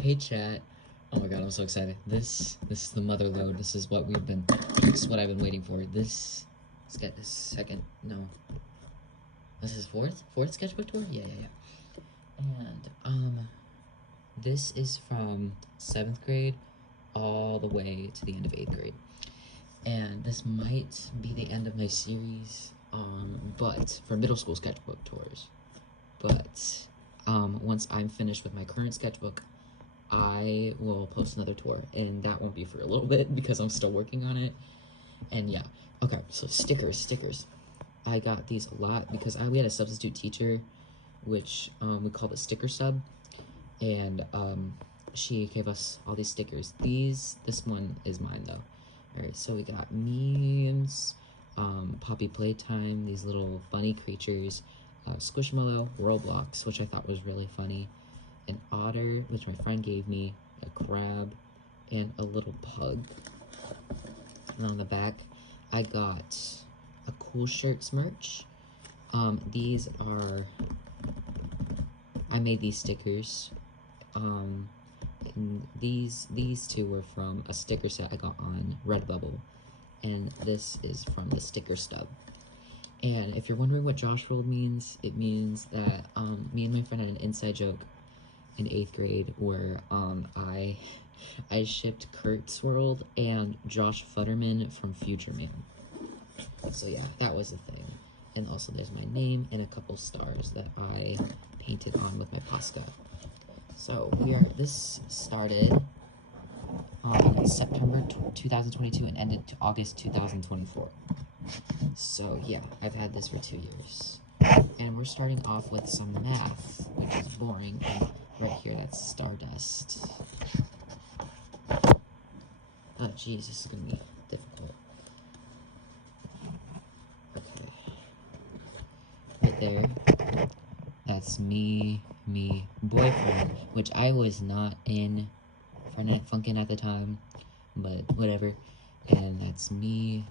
Hey chat. Oh my god, I'm so excited. This is the mother load. This is what I've been waiting for. This second, no. This is fourth sketchbook tour? Yeah. And this is from 7th grade all the way to the end of 8th grade. And this might be the end of my series, but for middle school sketchbook tours. But once I'm finished with my current sketchbook, I will post another tour, and that won't be for a little bit because I'm still working on it. And yeah, okay, so stickers. I got these a lot because we had a substitute teacher, which we called a sticker sub, and she gave us all these stickers. This one is mine though. Alright, so we got memes, Poppy Playtime, these little bunny creatures, Squishmallow, Roblox, which I thought was really funny, an otter, which my friend gave me, a crab, and a little pug. And on the back, I got a cool shirts merch. These are, I made these stickers. And these two were from a sticker set I got on Redbubble, and this is from the sticker stub. And if you're wondering what Josh Rolled means, it means that me and my friend had an inside joke in 8th grade where I shipped Kurt's World and Josh Futterman from Future Man. So yeah, that was the thing. And also there's my name and a couple stars that I painted on with my Posca. So this started September 2022 and ended to August 2024. So yeah, I've had this for 2 years. And we're starting off with some math, which is boring, and right here, that's Stardust. Oh jeez, this is gonna be difficult. Okay. Right there, that's me, boyfriend, which I was not in for Night Funkin' at the time, but whatever. And that's me,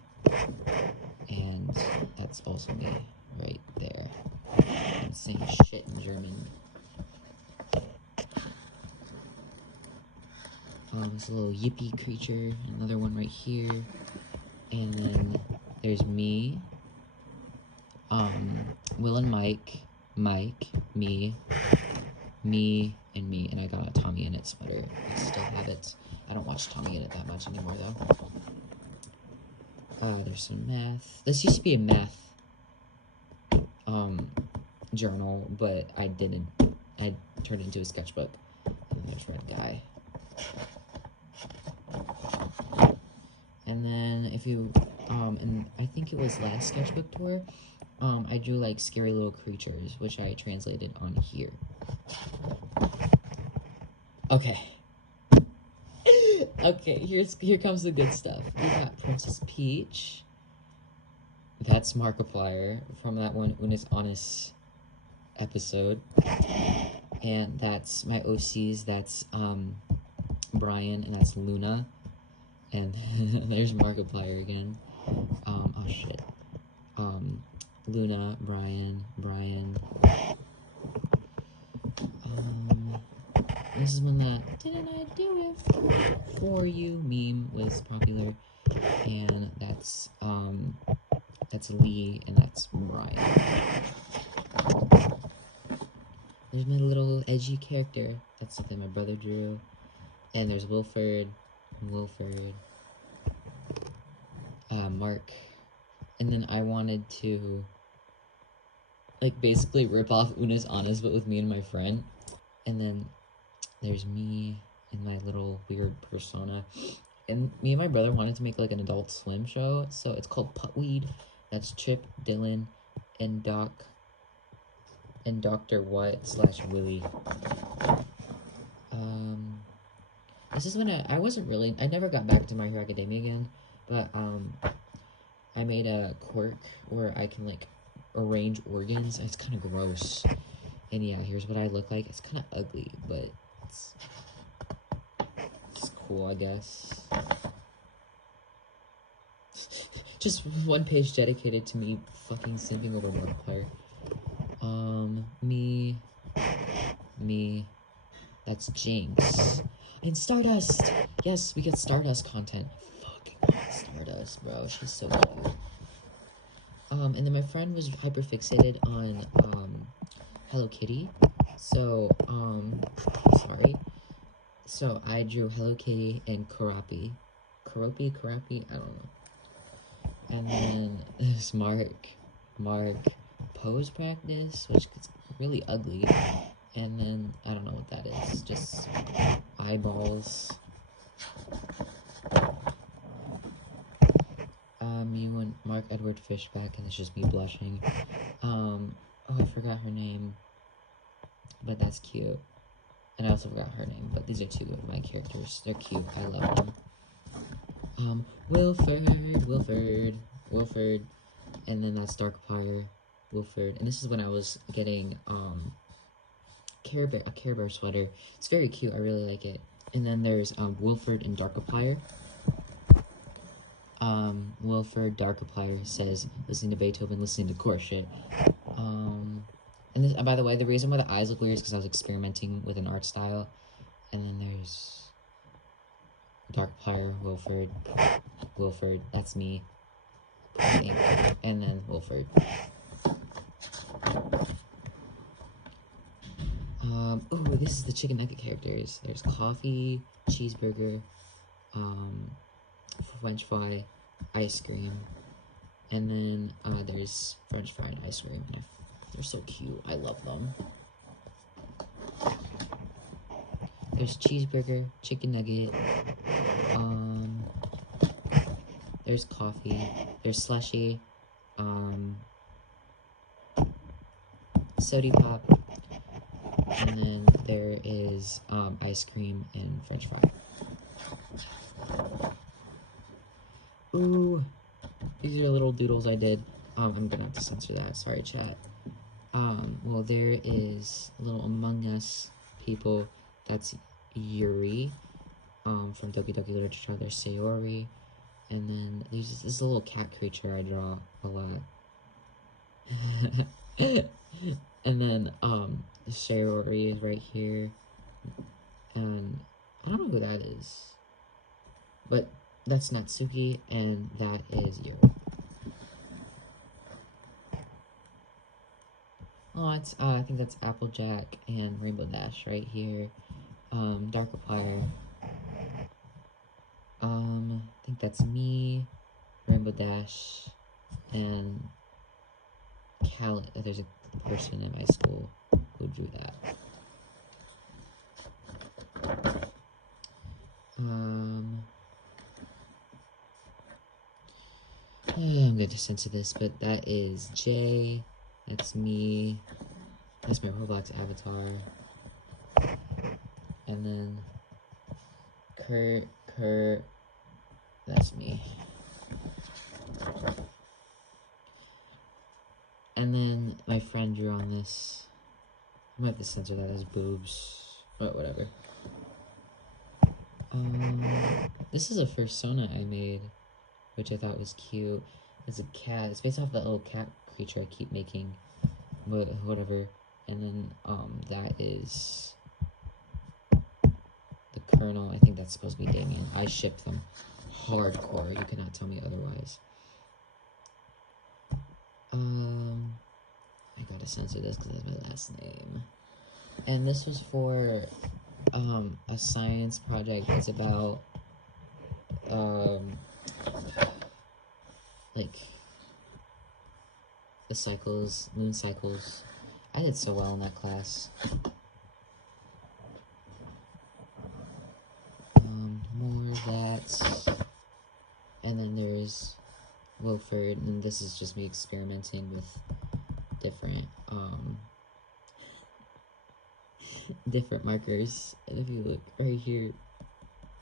and that's also me, right there. I'm saying shit in German. This little yippee creature, another one right here, and then there's me, Will and Mike, me, and me, and I got a Tommy Innit sweater. I still have it. I don't watch Tommy Innit that much anymore, though. There's some math. This used to be a math, journal, but I didn't. I turned it into a sketchbook. And there's Red Guy. And then if you, and I think it was last sketchbook tour, I drew like scary little creatures, which I translated on here. Okay. Okay, here comes the good stuff. We got Princess Peach. That's Markiplier from that one Unis Honest episode. And that's my OCs, that's Brian, and that's Luna. And there's Markiplier again. Oh shit. Luna, Brian. This is one that didn't I do it for you meme was popular, and that's Lee, and that's Brian. There's my little edgy character. That's something my brother drew. And there's Wilford, Mark. And then I wanted to, like, basically rip off Una's Honest, but with me and my friend. And then there's me and my little weird persona. And me and my brother wanted to make, like, an Adult Swim show, so it's called Puttweed. That's Chip, Dylan, and Doc, and Dr. What/Willie. This is when I never got back to My Hero Academia again, but, I made a quirk where I can, like, arrange organs. It's kind of gross. And yeah, here's what I look like. It's kind of ugly, but it's cool, I guess. Just one page dedicated to me fucking simping over Markiplier. Me. That's Jinx. And Stardust! Yes, we get Stardust content. I fucking love Stardust, bro. She's so cute. And then my friend was hyper fixated on Hello Kitty. So, sorry. So I drew Hello Kitty and Karapi. Karapi? I don't know. And then there's Mark pose practice, which gets really ugly. And then I don't know what that is. Just eyeballs. You and Mark Edward Fishback, and it's just me blushing. Oh, I forgot her name, but that's cute. And I also forgot her name, but these are two of my characters. They're cute. I love them. Wilford, and then that's Darkfire, Wilford. And this is when I was getting a Care Bear sweater. It's very cute. I really like it. And then there's Wilford and Darkiplier. Wilford Darkiplier says, listening to Beethoven, listening to core shit. And this, by the way, the reason why the eyes look weird is because I was experimenting with an art style. And then there's Darkiplier, Wilford, that's me. And then Wilford. Oh, this is the chicken nugget characters. There's coffee, cheeseburger, French fry, ice cream, and then there's French fry and ice cream. And they're so cute. I love them. There's cheeseburger, chicken nugget, there's coffee, there's slushy, soda pop, and then there is ice cream and French fry. Ooh, these are little doodles I did. I'm gonna have to censor that. Sorry, chat. Well, there is a little Among Us people. That's Yuri, from Doki Doki Literature. There's Sayori, and then there's this little cat creature I draw a lot. And then, Sayori is right here, and I don't know who that is, but that's Natsuki, and that is Yuri. Oh, it's, I think that's Applejack and Rainbow Dash right here. Darkiplier. I think that's me, Rainbow Dash, and there's a person in my school who drew that. I'm going to censor this, but that is Jay, that's me, that's my Roblox avatar, and then Kurt, that's me. And then my friend drew on this. I might have to censor that as boobs, but whatever. This is a fursona I made, which I thought was cute. It's a cat. It's based off the little cat creature I keep making, but whatever. And then that is the Colonel. I think that's supposed to be Damien. I ship them hardcore. You cannot tell me otherwise. I gotta censor this because that's my last name. And this was for a science project. It's about like the cycles, moon cycles. I did so well in that class. More of that. And then there's Wilford, and this is just me experimenting with different different markers. And if you look right here,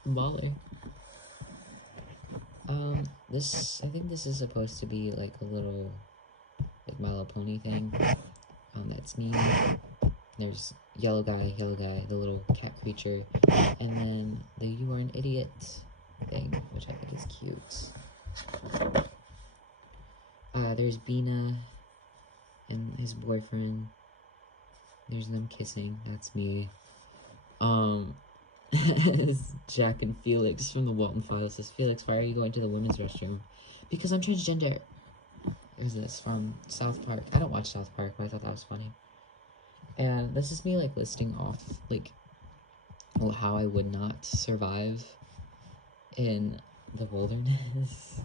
baller. I think this is supposed to be like a little like My Little Pony thing. That's me. There's yellow guy, the little cat creature, and then the "You Are an Idiot" thing, which I think is cute. There's Bina and his boyfriend. There's them kissing. That's me. As Jack and Felix from the Walton Files says, Felix, why are you going to the women's restroom? Because I'm transgender. Is this from South Park? I don't watch South Park, but I thought that was funny. And this is me, like, listing off, like, how I would not survive in the wilderness.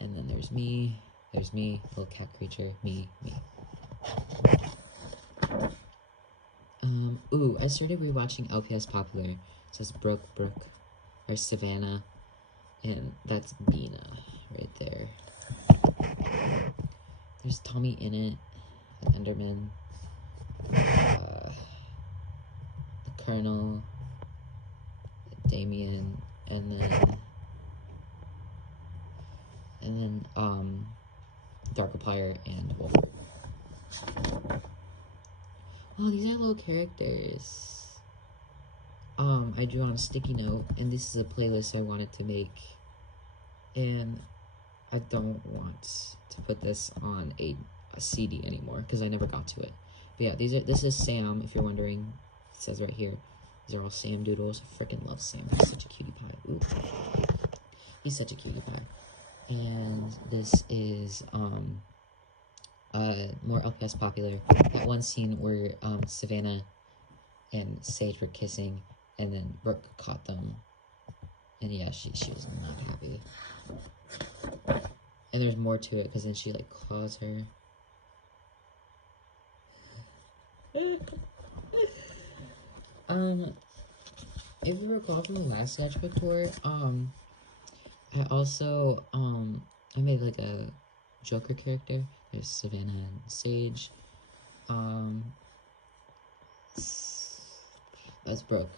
And then there's me, little cat creature, me. Ooh, I started rewatching LPS Popular. It says Brooke, or Savannah, and that's Bina right there. There's Tommy in it, an Enderman, the Colonel, Damien, and then Darkiplier and Wolford. Oh, these are little characters. I drew on a sticky note, and this is a playlist I wanted to make, and I don't want to put this on a CD anymore, because I never got to it. But yeah, this is Sam, if you're wondering. It says right here. These are all Sam doodles. I freaking love Sam. He's such a cutie pie. Ooh. He's such a cutie pie. And this is, more LPS Popular. That one scene where, Savannah and Sage were kissing, and then Brooke caught them. And yeah, she was not happy. And there's more to it, because then she, like, claws her. If you recall from the last sketchbook tour, I also, I made, like, a Joker character. There's Savannah and Sage. That's Brooke.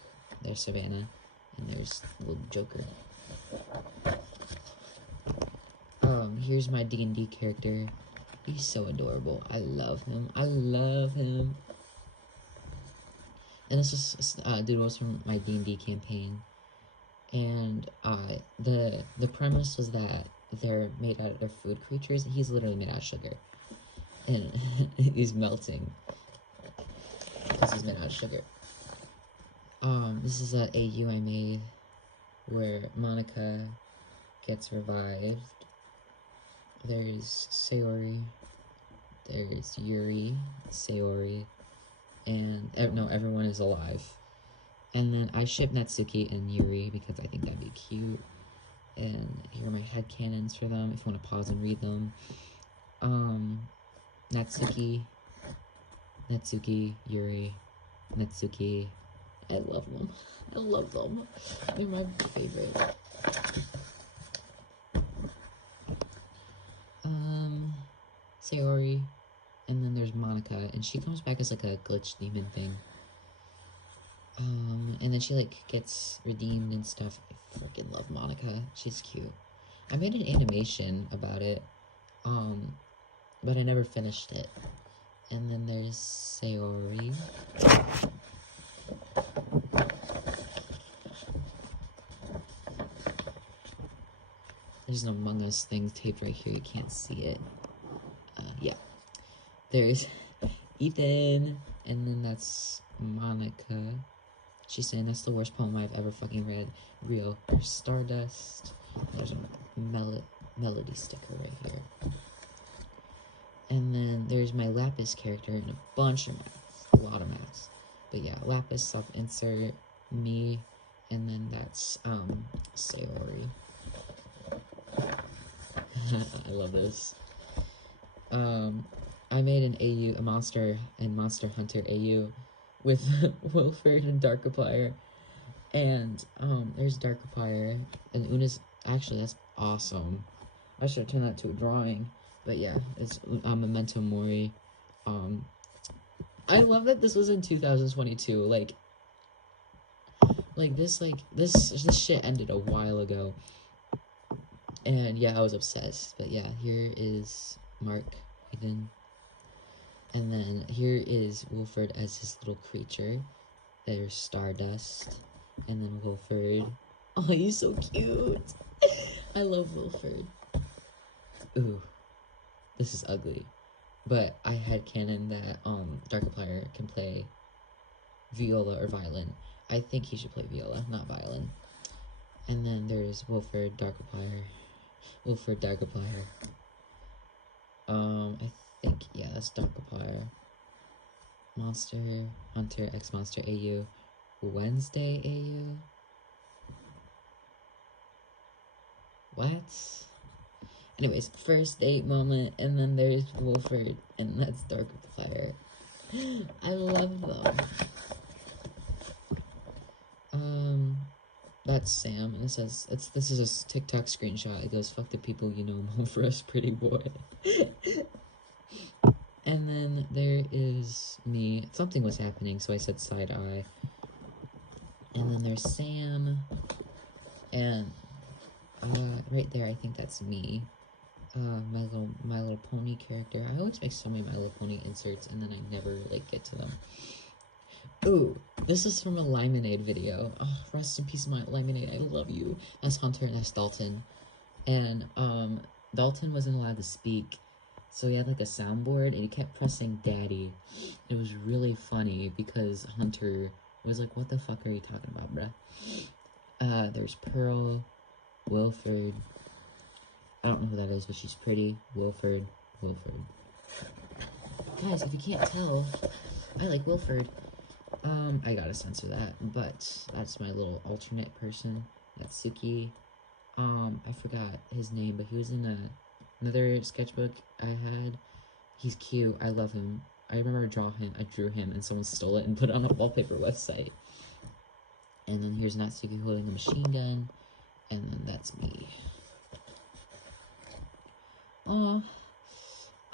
There's Savannah. And there's little Joker. Here's my D&D character. He's so adorable. I love him. And this is doodles from my D&D campaign. And the premise was that they're made out of food creatures. He's literally made out of sugar. And he's melting. Because he's made out of sugar. This is a AU I made where Monica gets revived. There's Sayori. There's Yuri, Sayori, and no, everyone is alive. And then I ship Natsuki and Yuri because I think that'd be cute. And here are my headcanons for them if you want to pause and read them. Natsuki, Yuri, Natsuki. I love them. They're my favorite. Sayori, and then there's Monica, and she comes back as like a glitch demon thing. And then she like gets redeemed and stuff. I freaking love Monica. She's cute. I made an animation about it, but I never finished it. And then there's Sayori. There's an Among Us thing taped right here. You can't see it. Yeah. There's Ethan, and then that's Monica. She's saying that's the worst poem I've ever fucking read. Real. There's Stardust. There's a melody sticker right here. And then there's my Lapis character and a bunch of maps. A lot of maps. But yeah, Lapis, self-insert, me, and then that's, Sayori. I love this. I made an AU, a Monster and Monster Hunter AU with Wilford and Darkiplier. And, there's Darkiplier. And Una's, actually, that's awesome. I should have turned that to a drawing. But yeah, it's Memento Mori. I love that this was in 2022. This shit ended a while ago. And yeah, I was obsessed. But yeah, here is Mark, Ethan. And then here is Wilford as his little creature. There's Stardust. And then Wilford. Oh, he's so cute. I love Wilford. Ooh. This is ugly. But I had canon that Darkiplier can play viola or violin. I think he should play viola, not violin. And then there's Wilfred Darkiplier. Wilfred Darkiplier. I think, yeah, that's Darkiplier. Monster Hunter X Monster AU. Wednesday AU. What? Anyways, first date moment, and then there's Wilfred, and that's Darkiplier. I love them. That's Sam, and it says, this is a TikTok screenshot. It goes, fuck the people you know, mom for us, pretty boy. And then there is me. Something was happening, so I said side eye. And then there's Sam, and right there, I think that's me. My Little Pony character. I always make so many My Little Pony inserts, and then I never, like, get to them. Ooh, this is from a Limonade video. Oh, rest in peace, my Limonade. I love you. That's Hunter and that's Dalton. And, Dalton wasn't allowed to speak, so he had, like, a soundboard, and he kept pressing daddy. It was really funny, because Hunter was like, what the fuck are you talking about, bruh? There's Pearl, Wilfred. I don't know who that is, but she's pretty. Wilfred. Guys, if you can't tell, I like Wilfred. I gotta censor that, but that's my little alternate person. That's Suki. I forgot his name, but he was in another sketchbook I had. He's cute. I love him. I remember I drew him, and someone stole it and put it on a wallpaper website. And then here's Natsuki holding a machine gun, and then that's me. Aw.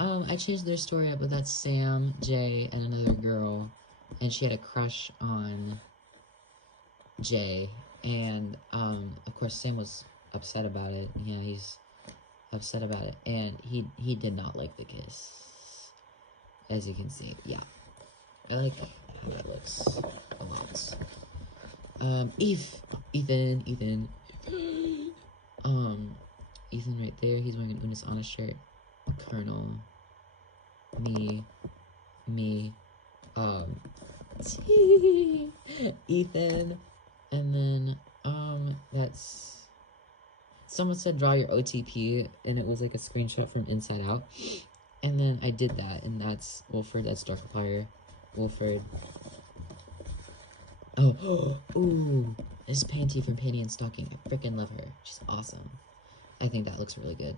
I changed their story up, but that's Sam, Jay, and another girl, and she had a crush on Jay, and, of course, Sam was upset about it. Yeah, he's upset about it, and he did not like the kiss, as you can see. Yeah, I like how that looks a lot. Ethan, Ethan right there, he's wearing an Unis Honor shirt. Colonel, me, Ethan, and then, that's, someone said draw your OTP, and it was like a screenshot from Inside Out, and then I did that, and that's Wilfred, that's Darkiplier, Wilfred. Oh, ooh, this is Panty from Panty and Stocking. I freaking love her. She's awesome. I think that looks really good.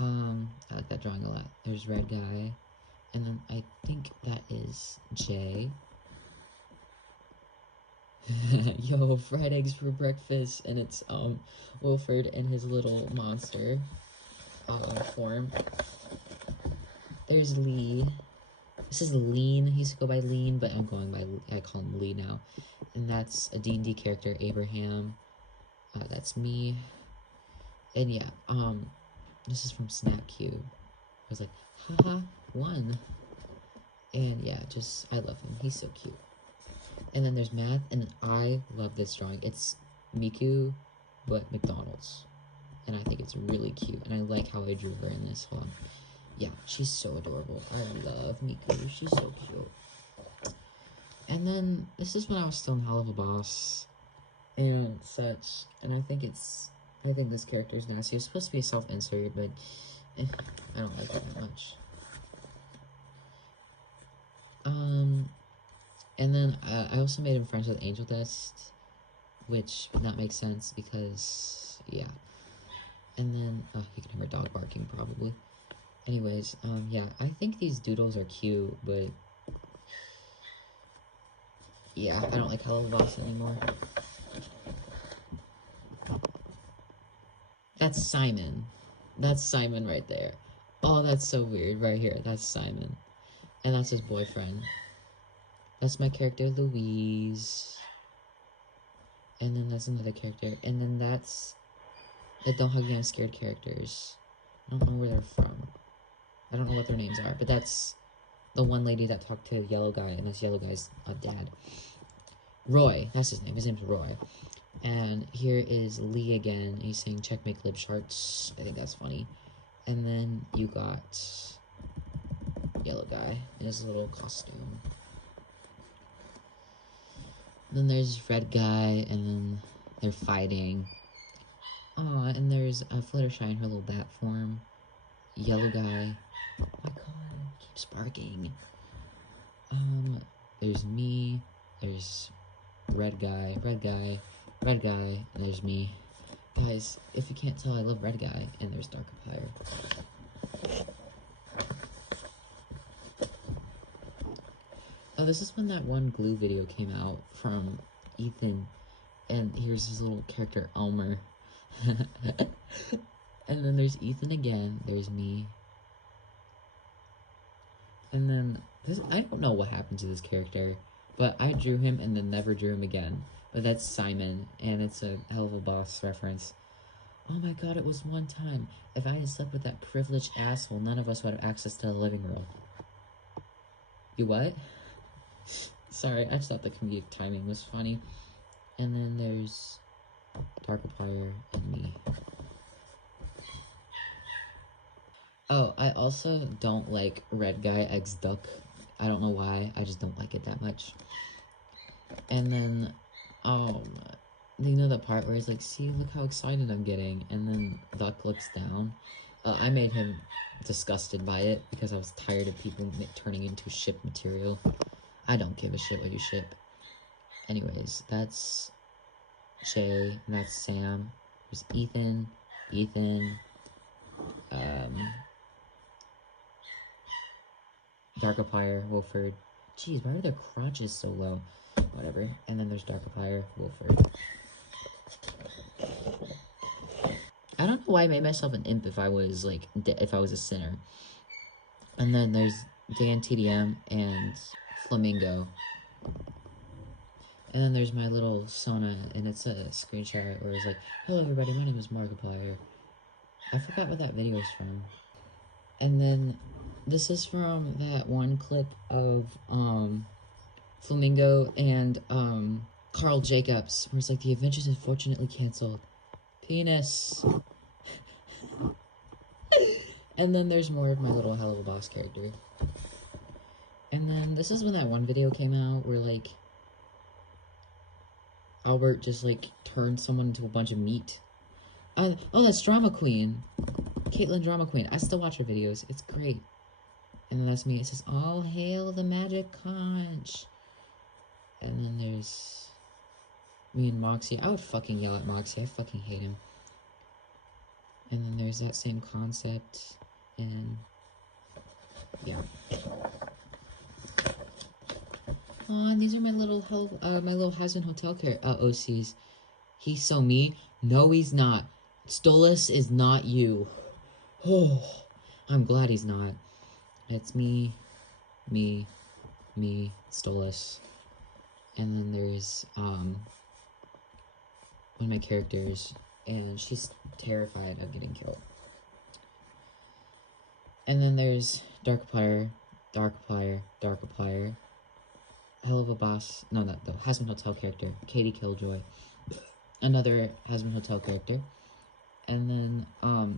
I like that drawing a lot. There's Red Guy, and then I think that is Jay. Yo, fried eggs for breakfast, and it's, Wilfred and his little monster, form. There's Lee. This is Lean. He used to go by Lean, but I call him Lee now. And that's a D&D character, Abraham. That's me. And yeah, this is from Snap Cube. I was like, haha, one. And yeah, I love him. He's so cute. And then there's Math, and I love this drawing. It's Miku, but McDonald's. And I think it's really cute. And I like how I drew her in this. Hold on. Yeah, she's so adorable. I love Miku. She's so cute. And then, this is when I was still in Hell of a Boss. And such. And I think this character is nasty. It's supposed to be a self-insert, but I don't like it that much. And then I also made him friends with Angel Dust, which would not make sense because, yeah. And then, you can hear my dog barking probably. Anyways, yeah, I think these doodles are cute, but yeah, I don't like Hello Boss anymore. That's Simon. That's Simon right there. Oh, that's so weird. Right here. That's Simon. And that's his boyfriend. That's my character, Louise. And then that's another character. And then that's the Don't Hug Me, I'm Scared characters. I don't know where they're from. I don't know what their names are. But that's the one lady that talked to Yellow Guy. And that's Yellow Guy's dad. Roy. That's his name. His name's Roy. And here is Lee again. He's saying checkmate lip sharks. I think that's funny. And then you got Yellow Guy in his little costume. Then there's red guy, and then they're fighting. Aw, and there's Fluttershy in her little bat form. Yellow guy. Oh my god, keeps barking. There's me. There's red guy, and there's me. Guys, if you can't tell, I love red guy, and there's Darkiplier. Oh, this is when that one glue video came out from Ethan, and here's his little character, Elmer. And then there's Ethan again, there's me. And then, I don't know what happened to this character, but I drew him and then never drew him again. But that's Simon, and it's a hell of a boss reference. Oh my god, it was one time. If I had slept with that privileged asshole, none of us would have access to the living room. You what? Sorry, I just thought the comedic timing was funny. And then there's Darkiplier and me. Oh, I also don't like Red Guy X Duck. I don't know why, I just don't like it that much. And then, you know the part where he's like, see, look how excited I'm getting, and then Duck looks down. I made him disgusted by it, because I was tired of people turning into ship material. I don't give a shit what you ship. Anyways, that's Jay, and that's Sam. There's Ethan, Darkiplier, Wolford. Jeez, why are their crotches so low? Whatever. And then there's Darkiplier, Wolford. I don't know why I made myself an imp if I was, like, if I was a sinner. And then there's Dan TDM and Flamingo. And then there's my little Sona, and it's a screenshot where it's like, hello everybody, my name is Markiplier. I forgot what that video is from. And then this is from that one clip of Flamingo and Carl Jacobs, where it's like, the Adventures unfortunately canceled. Penis. And then there's more of my little Hell of a Boss character. And then this is when that one video came out where, like, Albert just, like, turned someone into a bunch of meat. Oh, that's Drama Queen. Caitlyn Drama Queen. I still watch her videos. It's great. And then that's me. It says, all hail the magic conch. And then there's me and Moxie. I would fucking yell at Moxie. I fucking hate him. And then there's that same concept. And yeah. Aw, and these are my little Hasbin Hotel OCs. He's so me. No, he's not. Stolas is not you. Oh, I'm glad he's not. It's me, Stolas. And then there's, one of my characters, and she's terrified of getting killed. And then there's Darkiplier, Hell of a Boss, no, not the Hasbin Hotel character, Katie Killjoy, another Hasbin Hotel character. And then,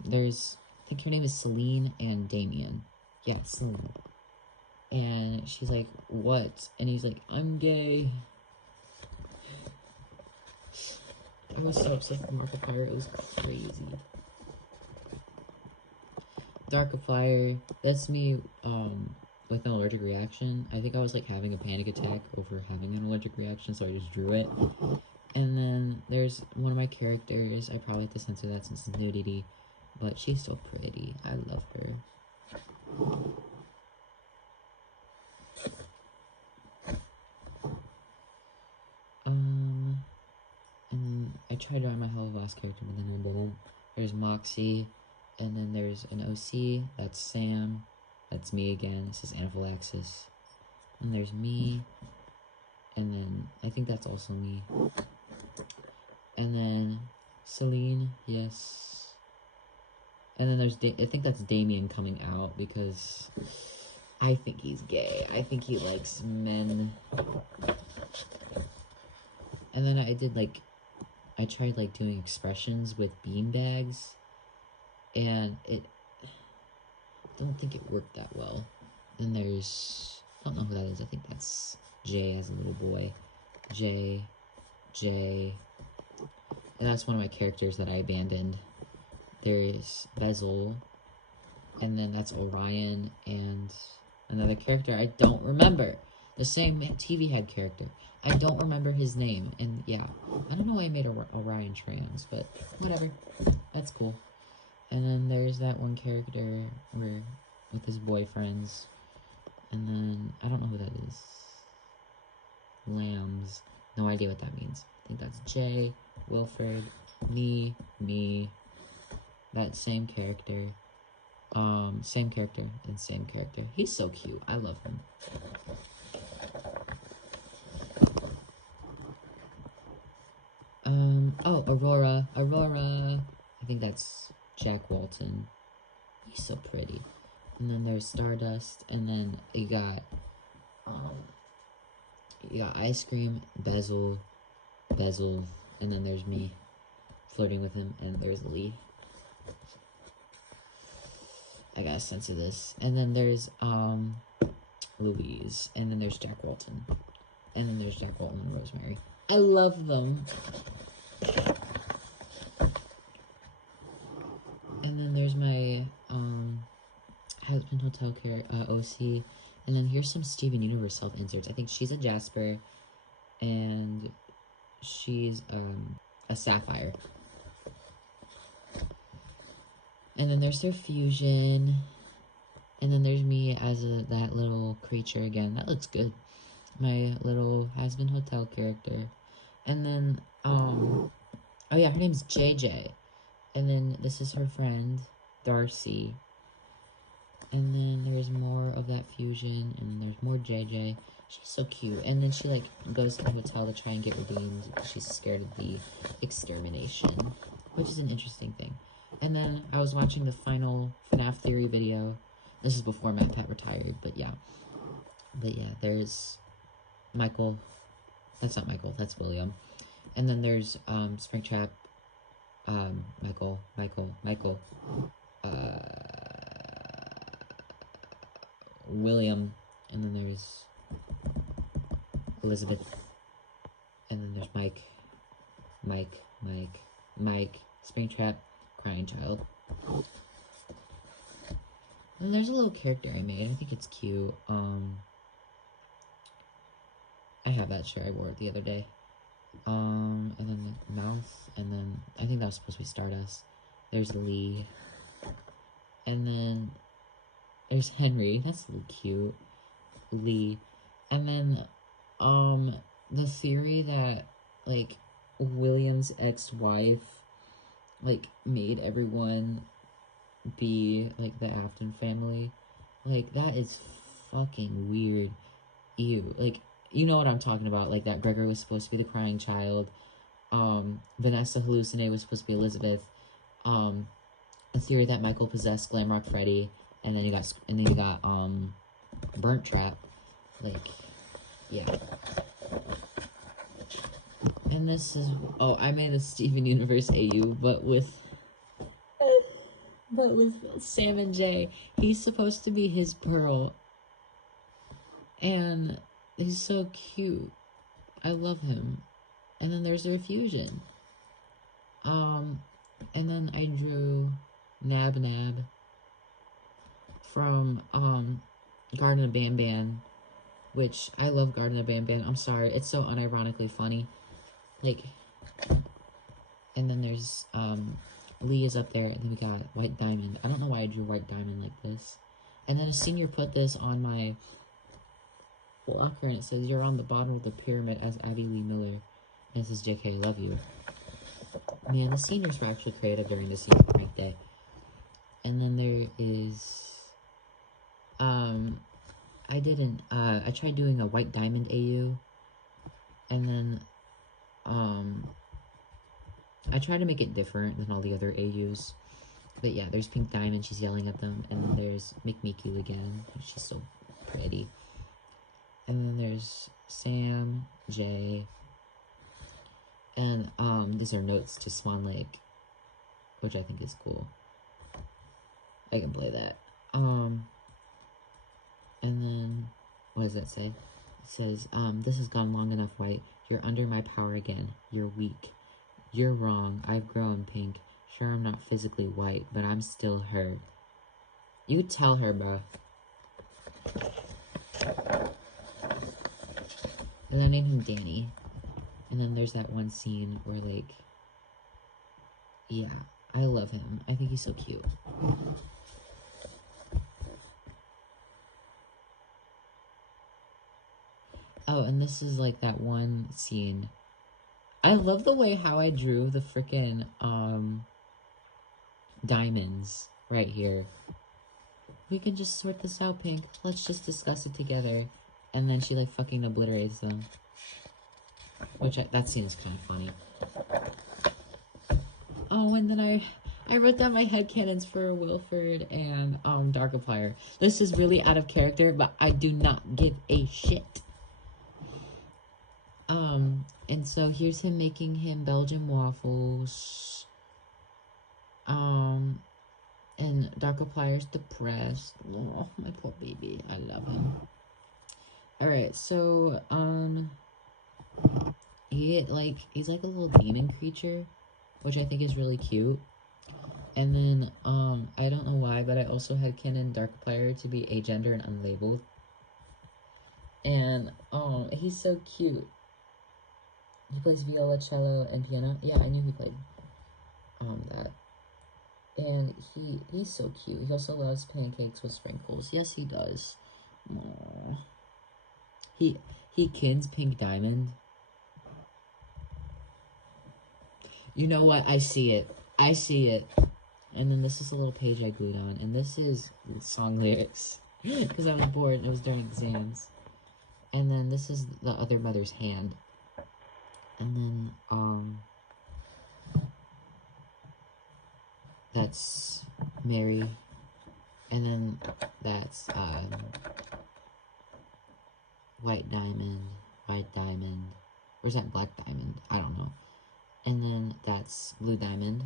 there's, I think her name is Celine and Damien. Yeah, Celine. And she's like, what? And he's like, I'm gay. I was so obsessed with Markiplier, it was crazy. Darkiplier, that's me, with an allergic reaction. I think I was, like, having a panic attack over having an allergic reaction, so I just drew it. And then there's one of my characters, I probably have to censor that since it's nudity, but she's so pretty. I love her. And then I tried drawing my Hell of a Boss character, but then I didn't. There's Moxie, and then there's an OC, that's Sam, that's me again, this is Anaphylaxis. And there's me, and then I think that's also me. And then Celine, yes. And then there's, I think that's Damien coming out, because I think he's gay. I think he likes men. And then I did, like, I tried, like, doing expressions with beanbags, and I don't think it worked that well. Then there's, I don't know who that is, I think that's Jay as a little boy. J, J, and that's one of my characters that I abandoned. There's Bezel, and then that's Orion, and another character I don't remember. The same TV head character. I don't remember his name, and yeah. I don't know why I made Orion Trans, but whatever. That's cool. And then there's that one character with his boyfriends. And then, I don't know who that is. Lambs. No idea what that means. I think that's Jay, Wilfred, me. That same character. Same character and same character. He's so cute. I love him. Oh, Aurora. I think that's Jack Walton. He's so pretty. And then there's Stardust, and then you got Ice Cream, Bezel, and then there's me flirting with him, and there's Lee. I got a sense of this. And then there's Louise, and then there's Jack Walton, and then there's Jack Walton and Rosemary. I love them. And then there's my husband hotel care OC, and then here's some Steven Universe self inserts. I think she's a Jasper, and she's a Sapphire. And then there's their fusion, and then there's me as that little creature again. That looks good. My little husband hotel character, and then oh yeah, her name's JJ. And then this is her friend, Darcy. And then there's more of that fusion, and then there's more JJ. She's so cute. And then she, like, goes to the hotel to try and get redeemed because she's scared of the extermination, which is an interesting thing. And then I was watching the final FNAF theory video. This is before Matt Pat retired, but yeah. There's Michael. That's not Michael, that's William. And then there's Springtrap. Michael, William, and then there's Elizabeth, and then there's Mike, Springtrap, Crying Child. And there's a little character I made. I think it's cute. I have that shirt. I wore it the other day. And then the mouth, and then I think that was supposed to be Stardust. There's Lee, and then there's Henry. That's a little cute. Lee, and then the theory that like William's ex-wife like made everyone be like the Afton family, like that is fucking weird. Ew, like. You know what I'm talking about, like that Gregor was supposed to be the crying child, Vanessa Hallucinate was supposed to be Elizabeth, a theory that Michael possessed Glamrock Freddy, and then you got Burnt Trap, like, yeah. And this is, I made a Steven Universe AU, but with Sam and Jay. He's supposed to be his Pearl, and he's so cute. I love him. And then there's their fusion. And then I drew Nab from Garden of Banban, which I love Garden of Banban. I'm sorry, it's so unironically funny. Like, and then there's Lee is up there, and then we got White Diamond. I don't know why I drew White Diamond like this. And then a senior put this on my locker, and it says, "You're on the bottom of the pyramid as Abby Lee Miller." And it says, "JK, I love you." Man, the seniors were actually creative during the senior prank day. And then there is, I tried doing a White Diamond AU, and then, I tried to make it different than all the other AUs. But yeah, there's Pink Diamond, she's yelling at them, and then there's Miku again, she's so pretty. And then there's Sam, Jay, and these are notes to Swan Lake, which I think is cool. I can play that. And then, what does that say? says, this has gone long enough, White. You're under my power again. You're weak. You're wrong. I've grown, Pink. Sure, I'm not physically white, but I'm still her. You tell her, bro. And I named him Danny. And then there's that one scene where, like, yeah, I love him. I think he's so cute. Oh, and this is, like, that one scene. I love the way how I drew the frickin', diamonds right here. We can just sort this out, Pink. Let's just discuss it together. And then she, like, fucking obliterates them. Which, that scene is kind of funny. Oh, and then I wrote down my headcanons for Wilford and, Darkiplier. This is really out of character, but I do not give a shit. And so here's him making him Belgian waffles. And Darkiplier's depressed. Oh, my poor baby. I love him. Alright, so, he's like a little demon creature, which I think is really cute. And then, I don't know why, but I also had canon Darkiplier to be agender and unlabeled. And, he's so cute. He plays viola, cello, and piano. Yeah, I knew he played, that. And he's so cute. He also loves pancakes with sprinkles. Yes, he does. Aww. He kins Pink Diamond. You know what? I see it. I see it. And then this is a little page I glued on. And this is song lyrics. Because I was bored and it was during exams. And then this is the other mother's hand. And then, that's Mary. And then that's, white diamond. Where's that black diamond? I don't know. And then that's blue diamond.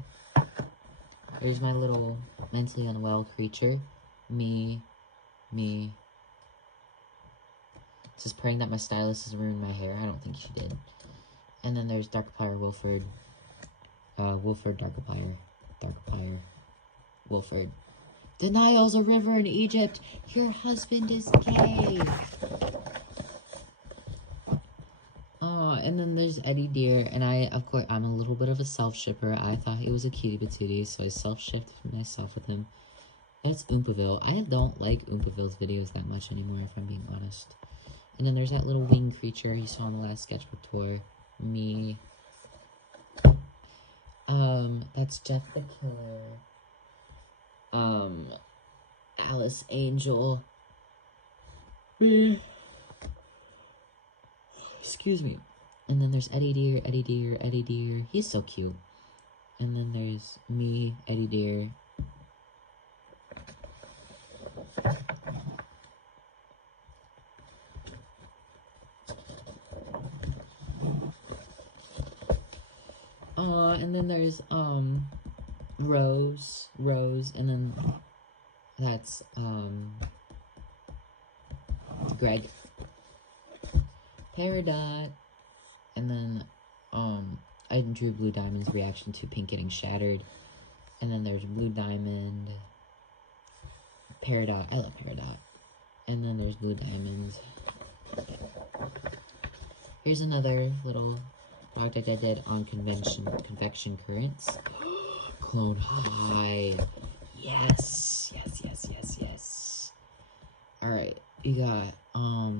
There's my little mentally unwell creature. Me. Just praying that my stylist has ruined my hair. I don't think she did. And then there's Darkiplier, Wilford. Wilford, Darkiplier, Wilford. The Nile's a river in Egypt. Your husband is gay. And then there's Eddie Deer, and of course, I'm a little bit of a self-shipper. I thought he was a cutie patootie, so I self-shipped myself with him. That's Oompaville. I don't like Oompaville's videos that much anymore, if I'm being honest. And then there's that little winged creature you saw on the last sketchbook tour. Me. That's Jeff the Killer. Alice Angel. Me. Excuse me. And then there's Eddie Deer. He's so cute. And then there's me, Eddie Deer. And then there's, Rose, and then that's, Greg. Peridot. And then, I drew Blue Diamond's reaction to Pink getting shattered. And then there's Blue Diamond. Peridot. I love Peridot. And then there's Blue Diamonds. Here's another little project I did on convection currents. Clone High. Yes. Alright, you got,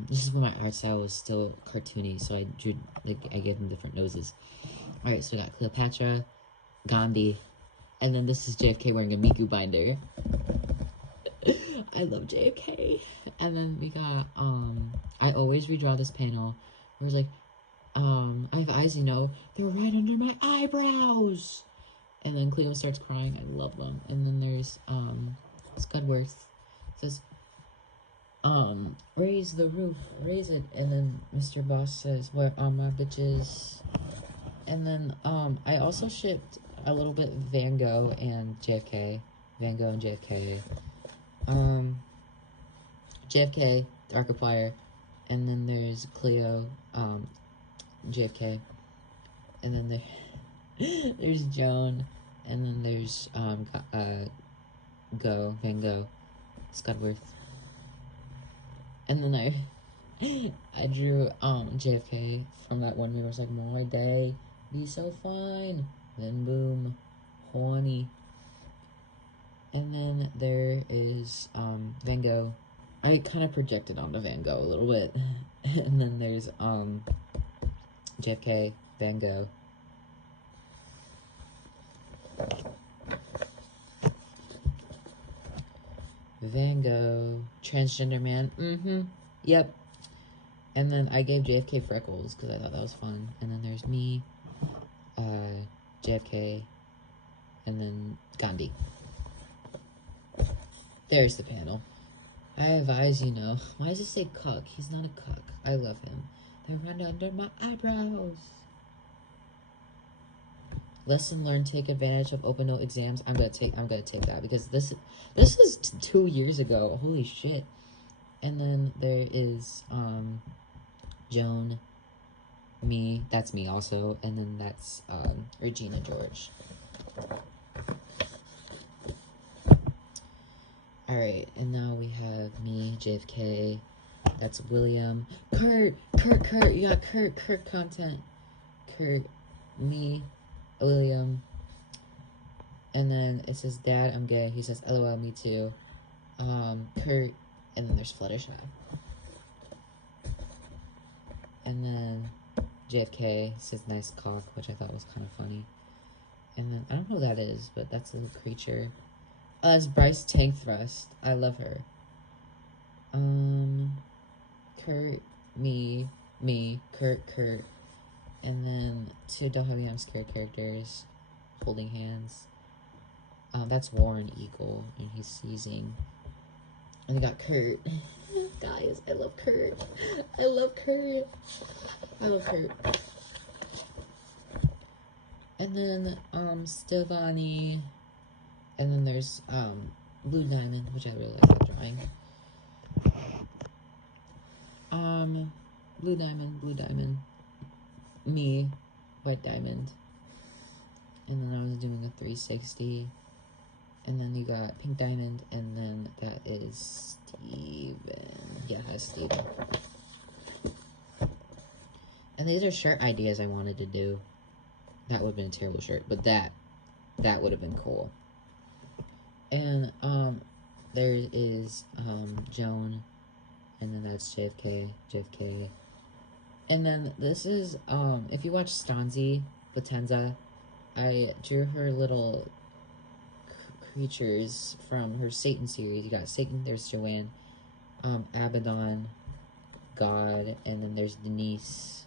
this is when my art style was still cartoony, so I drew, like, I gave them different noses. Alright, so we got Cleopatra, Gandhi, and then this is JFK wearing a Miku binder. I love JFK. And then we got, I always redraw this panel, where it's like, I have eyes, you know, they're right under my eyebrows. And then Cleo starts crying. I love them. And then there's, Scudworth. It says, raise the roof, raise it. And then Mr. Boss says, where are my bitches? And then, I also shipped a little bit of Van Gogh and JFK. JFK, Darkiplier, And then there's Cleo, JFK. And then there's Joan. And then there's, Van Gogh, Scudworth. And then I drew, JFK from that one meme. I was like, my day be so fine. Then boom, horny. And then there is, Van Gogh. I kind of projected onto Van Gogh a little bit. And then there's, JFK, Van Gogh. Van Gogh, transgender man. Yep. And then I gave JFK freckles because I thought that was fun. And then there's me, JFK, and then Gandhi. There's the panel. I have eyes, you know. Why does it say cuck? He's not a cuck. I love him. They run under my eyebrows. Lesson learned: take advantage of open note exams. I'm gonna take that because this is 2 years ago. Holy shit. And then there is Joan, me. That's me also. And then that's Regina George. Alright, and now we have me, JFK. That's William. Kurt. You got Kurt content. Kurt, me, William. And then it says, Dad, I'm gay. He says, LOL, me too. Kurt, and then there's Fluttershy. And then JFK says, nice cock, which I thought was kind of funny. And then, I don't know who that is, but that's a little creature. It's Bryce Tank Thrust. I love her. Kurt, me, Kurt. And then two Don't Have Me I'm Scared characters holding hands. That's Warren Eagle, and he's seizing. And we got Kurt. Guys, I love Kurt. I love Kurt. And then, Stilvani. And then there's, Blue Diamond, which I really like that drawing. Blue Diamond. Me, White Diamond. And then I was doing a 360. And then you got Pink Diamond, and then that is Steven. Yeah, that's Steven. And these are shirt ideas I wanted to do. That would have been a terrible shirt, but that would have been cool. And, there is, Joan, and then that's JFK. And then this is, if you watch Stanzi, Potenza, I drew her little creatures from her Satan series. You got Satan, there's Joanne, Abaddon, God, and then there's Denise.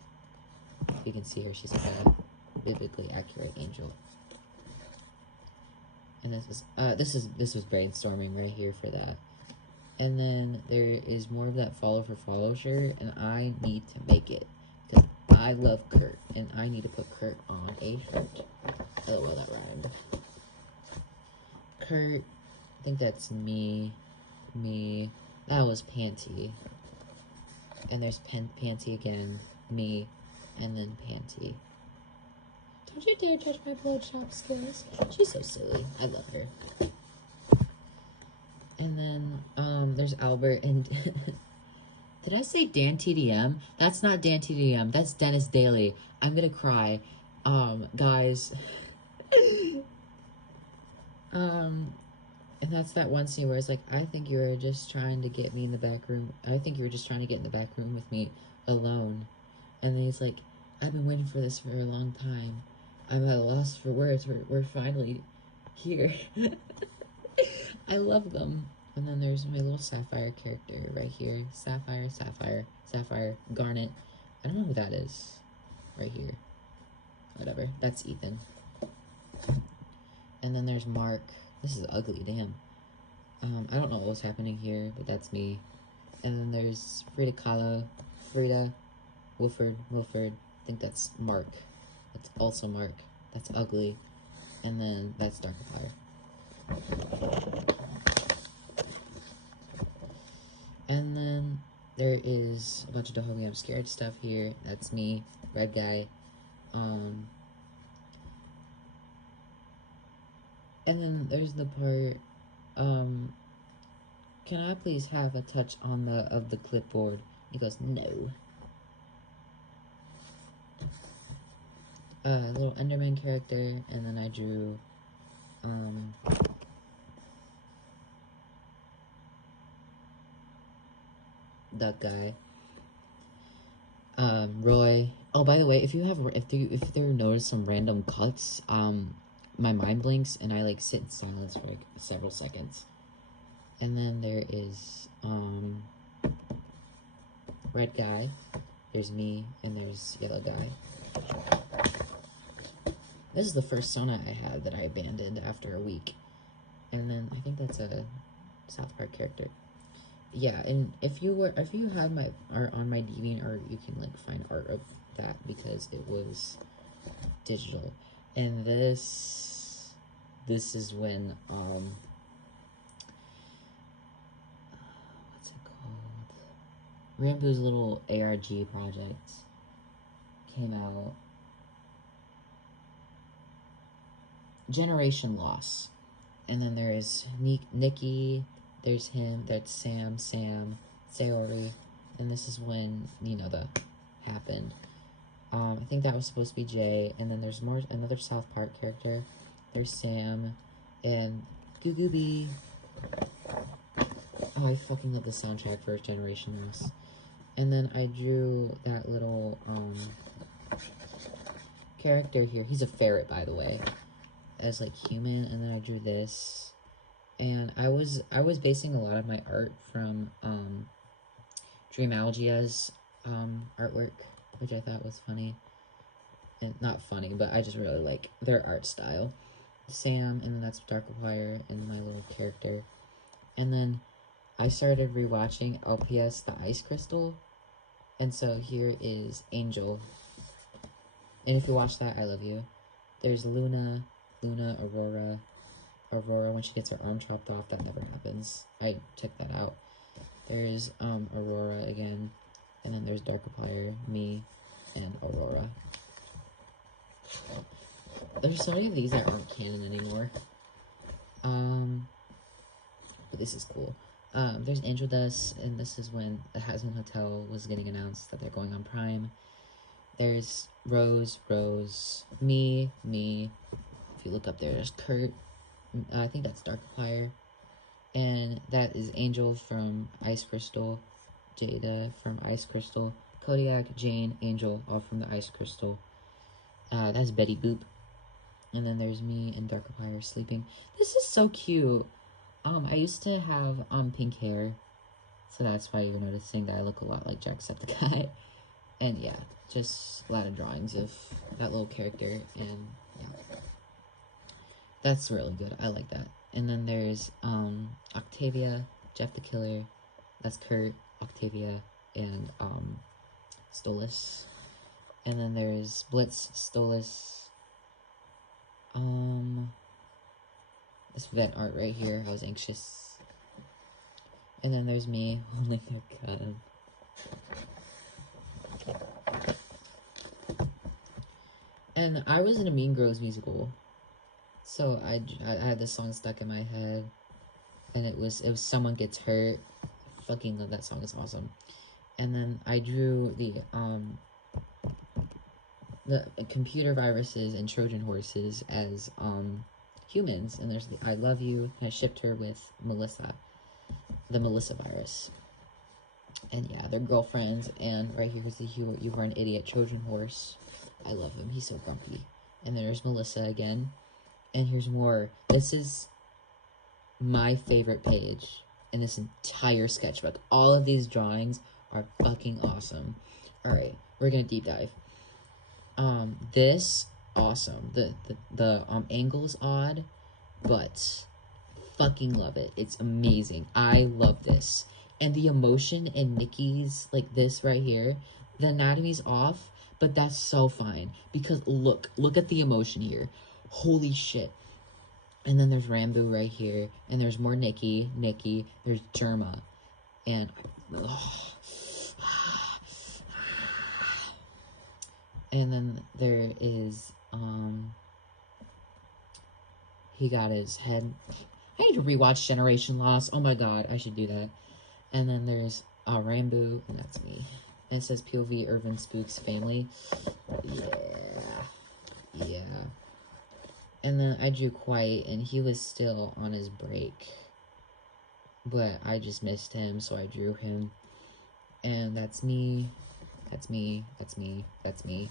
If you can see her, she's like a biblically accurate angel. And this was brainstorming right here for that. And then there is more of that follow for follow shirt, and I need to make it because I love Kurt, and I need to put Kurt on a shirt. Oh, well, that rhymed. Kurt, I think that's me. That was Panty. And there's Panty again, me, and then Panty. Don't you dare touch my bloodshot skills. She's so silly. I love her. And then, there's Albert and... Did I say Dan TDM? That's not Dan TDM. That's Dennis Daly. I'm gonna cry. Guys. And that's that one scene where it's like, I think you were just trying to get me in the back room. I think you were just trying to get in the back room with me alone. And then he's like, I've been waiting for this for a long time. I'm at a loss for words. We're finally here. I love them. And then there's my little Sapphire character right here. Sapphire, Garnet. I don't know who that is. Right here. Whatever. That's Ethan. And then there's Mark. This is ugly, damn. I don't know what was happening here, but that's me. And then there's Frida Kahlo. Frida. Wilford. I think that's Mark. That's also Mark. That's ugly. And then that's Darkifier. And then There is a bunch of Don't Hold Me I'm Scared stuff here. That's me, red guy. And then there's the part, can I please have a touch on the clipboard? He goes, no. A little Enderman character, and then I drew, duck guy. Roy. Oh, by the way, if there notice some random cuts, my mind blinks and I like sit in silence for like several seconds. And then there is red guy. There's me, and there's yellow guy. This is the first Sona I had that I abandoned after a week. And then I think that's a South Park character. Yeah, and if you had my art on my DeviantArt, you can like find art of that because it was digital. And this is when what's it called? Rambo's little ARG project came out. Generation Loss. And then there's Nikki, there's him, that's Sam, Sayori, and this is when, the happened. I think that was supposed to be Jay, and then there's another South Park character. There's Sam, and Googooby. Oh, I fucking love the soundtrack for Generation Loss. And then I drew that little, character here. He's a ferret, by the way, as, like, human, and then I drew this. And I was basing a lot of my art from Dreamalgia's artwork, which I thought was funny. And not funny, but I just really like their art style. Sam, and then that's Darkiplier, and my little character. And then I started rewatching LPS The Ice Crystal, and so here is Angel. And if you watch that, I love you. There's Luna, Aurora when she gets her arm chopped off. That never happens. I took that out. There's Aurora again, and then there's Darkiplier, me, and Aurora. There's so many of these that aren't canon anymore. But this is cool. There's Angel Dust, and this is when the Hasman Hotel was getting announced that they're going on Prime. There's Rose, me. If you look up there, there's Kurt. I think that's Darkiplier. And that is Angel from Ice Crystal, Jada from Ice Crystal, Kodiak, Jane, Angel, all from the Ice Crystal. That's Betty Boop. And then there's me and Darkiplier sleeping. This is so cute. I used to have pink hair, so that's why you're noticing that I look a lot like Jacksepticeye. And yeah, just a lot of drawings of that little character, and yeah. That's really good. I like that. And then there's Octavia, Jeff the Killer. That's Kurt, Octavia, and Stolas. And then there's Blitz, Stolas. This vet art right here. I was anxious. And then there's me holding a gun. And I was in a Mean Girls musical. So I had this song stuck in my head, and it was Someone Gets Hurt. I fucking love that song. It's awesome. And then I drew the computer viruses and Trojan horses as humans, and there's the I Love You, and I shipped her with Melissa, the Melissa virus. And yeah, they're girlfriends, and right here is the You Are an Idiot Trojan horse. I love him. He's so grumpy. And there's Melissa again. And here's more. This is my favorite page in this entire sketchbook. All of these drawings are fucking awesome. Alright, we're gonna deep dive. This, awesome. The angle's odd, but fucking love it. It's amazing. I love this. And the emotion in Nikki's, like this right here, the anatomy's off, but that's so fine. Because look at the emotion here. Holy shit. And then there's Rambo right here. And there's more Nikki. There's Germa. And I And then there is, he got his head. I need to rewatch Generation Lost. Oh my god, I should do that. And then there's Rambo, and that's me. And it says POV Irvin Spook's family. Yeah. And then I drew Quiet, and he was still on his break. But I just missed him, so I drew him. And that's me. That's me. That's me. That's me.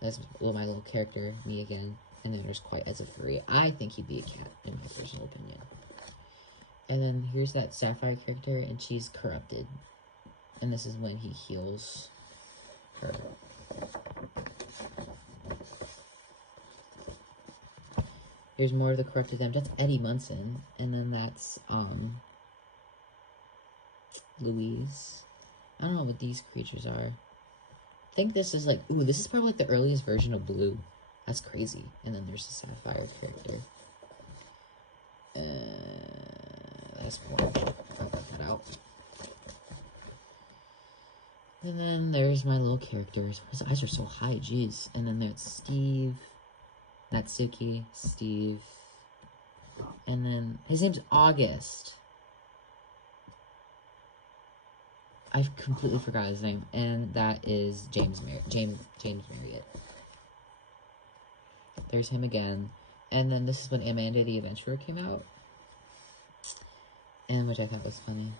That's my little character, me again. And then there's Quiet as a furry. I think he'd be a cat, in my personal opinion. And then here's that Sapphire character, and she's corrupted. And this is when he heals her. Here's more of the corrupted them. That's Eddie Munson. And then that's, Louise. I don't know what these creatures are. I think this is like, ooh, this is probably like the earliest version of Blue. That's crazy. And then there's the Sapphire character. That's one. I'll cut that out. And then there's my little characters. His eyes are so high, jeez. And then there's Steve, Natsuki, Steve. And then his name's August. I've completely forgot his name. And that is James Marriott. There's him again. And then this is when Amanda the Adventurer came out. And which I thought was funny.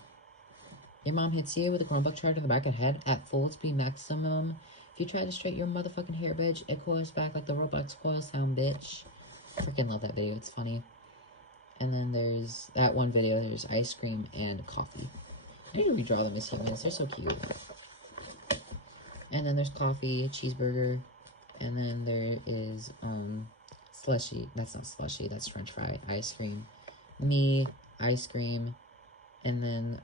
Your mom hits you with a Chromebook charger in the back of the head at full speed maximum. If you try to straighten your motherfucking hair, bitch, it coils back like the Roblox coil sound, bitch. Freaking love that video. It's funny. And then there's that one video. There's ice cream and coffee. I need to redraw them as humans. They're so cute. And then there's coffee, cheeseburger. And then there is, slushy. That's not slushy. That's french fry. Ice cream. Me. Ice cream. And then,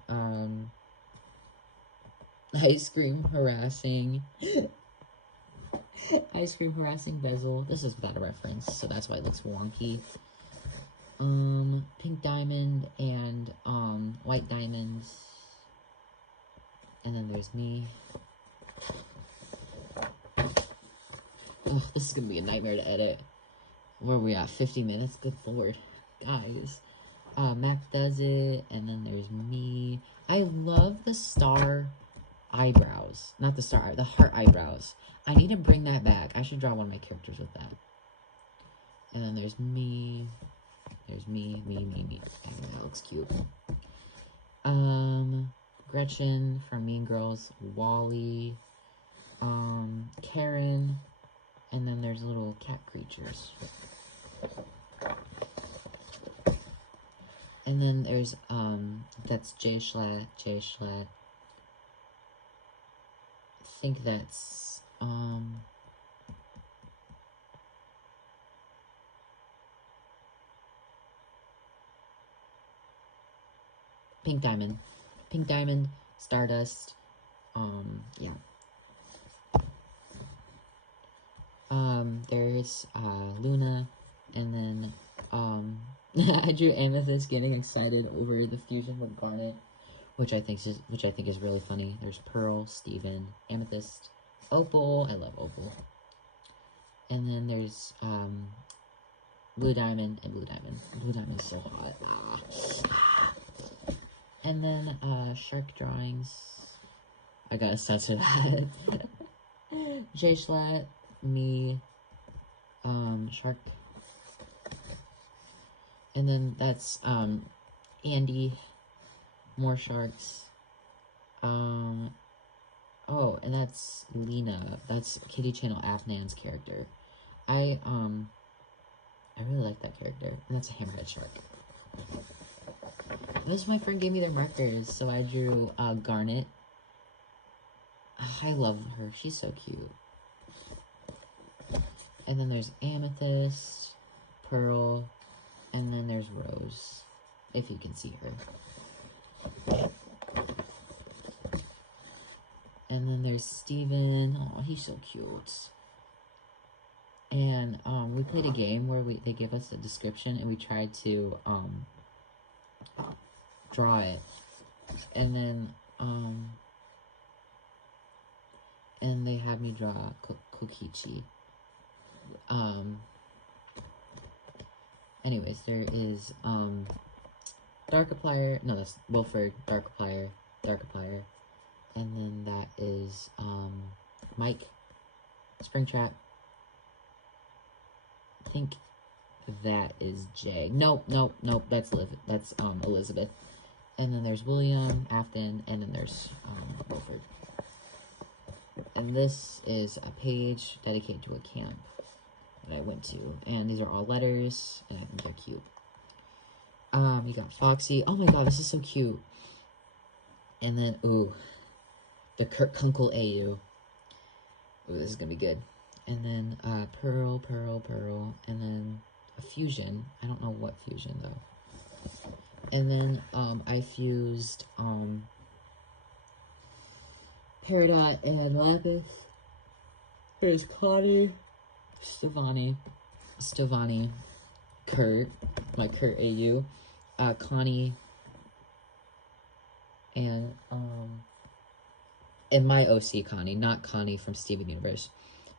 ice cream harassing. Ice cream harassing bezel. This is without a reference, so that's why it looks wonky. Pink diamond and, white diamonds. And then there's me. Oh, this is gonna be a nightmare to edit. Where are we at? 50 minutes? Good lord. Guys. Mac does it, and then there's me. I love the star eyebrows. Not the star, the heart eyebrows. I need to bring that back. I should draw one of my characters with that. And then there's me. There's me. And that looks cute. Gretchen from Mean Girls. Wally. Karen. And then there's little cat creatures. And then there's, that's Jay Schlatt. I think that's, Pink Diamond, Stardust, yeah. There's, Luna, and then, I drew Amethyst getting excited over the fusion with Garnet, which I think is really funny. There's Pearl, Steven, Amethyst, Opal. I love Opal. And then there's Blue Diamond and Blue Diamond. Blue Diamond is so hot. And then Shark drawings. I gotta censor that. Jay Schlatt, me, Shark. And then that's, Andy, more sharks. Oh, and that's Lena. That's Kitty Channel Afnan's character. I really like that character. And that's a hammerhead shark. This my friend gave me their markers, so I drew, Garnet. I love her. She's so cute. And then there's Amethyst, Pearl, and then there's Rose, if you can see her. And then there's Steven. Oh, he's so cute. And we played a game where they give us a description and we tried to draw it. And then And they had me draw Kokichi. Anyways, there is, Darkiplier, no, that's Wilford, Darkiplier, and then that is, Mike, Springtrap. I think that is Jay. Nope, that's Elizabeth. And then there's William, Afton, and then there's, Wilford. And this is a page dedicated to a camp that I went to. And these are all letters, and I think they're cute. You got Foxy. Oh my god, this is so cute. And then, ooh, the Kurt Kunkel AU. Ooh, this is gonna be good. And then, Pearl, and then a fusion. I don't know what fusion, though. And then, I fused, Peridot and Lapis. There's Connie, Stevani, Kurt, my Kurt AU, Connie, and my OC Connie, not Connie from Steven Universe.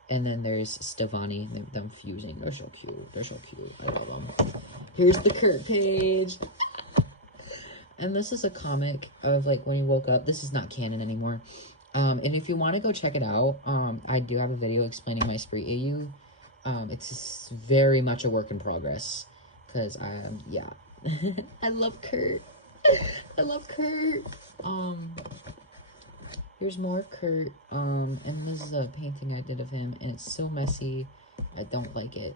And then there's Stevani, them fusing. They're so cute. I love them. Here's the Kurt page. And this is a comic of, like, when he woke up. This is not canon anymore. And if you want to go check it out, I do have a video explaining my Spree AU. It's very much a work in progress. Because, yeah. I love Kurt. Here's more Kurt, and this is a painting I did of him, and it's so messy. I don't like it.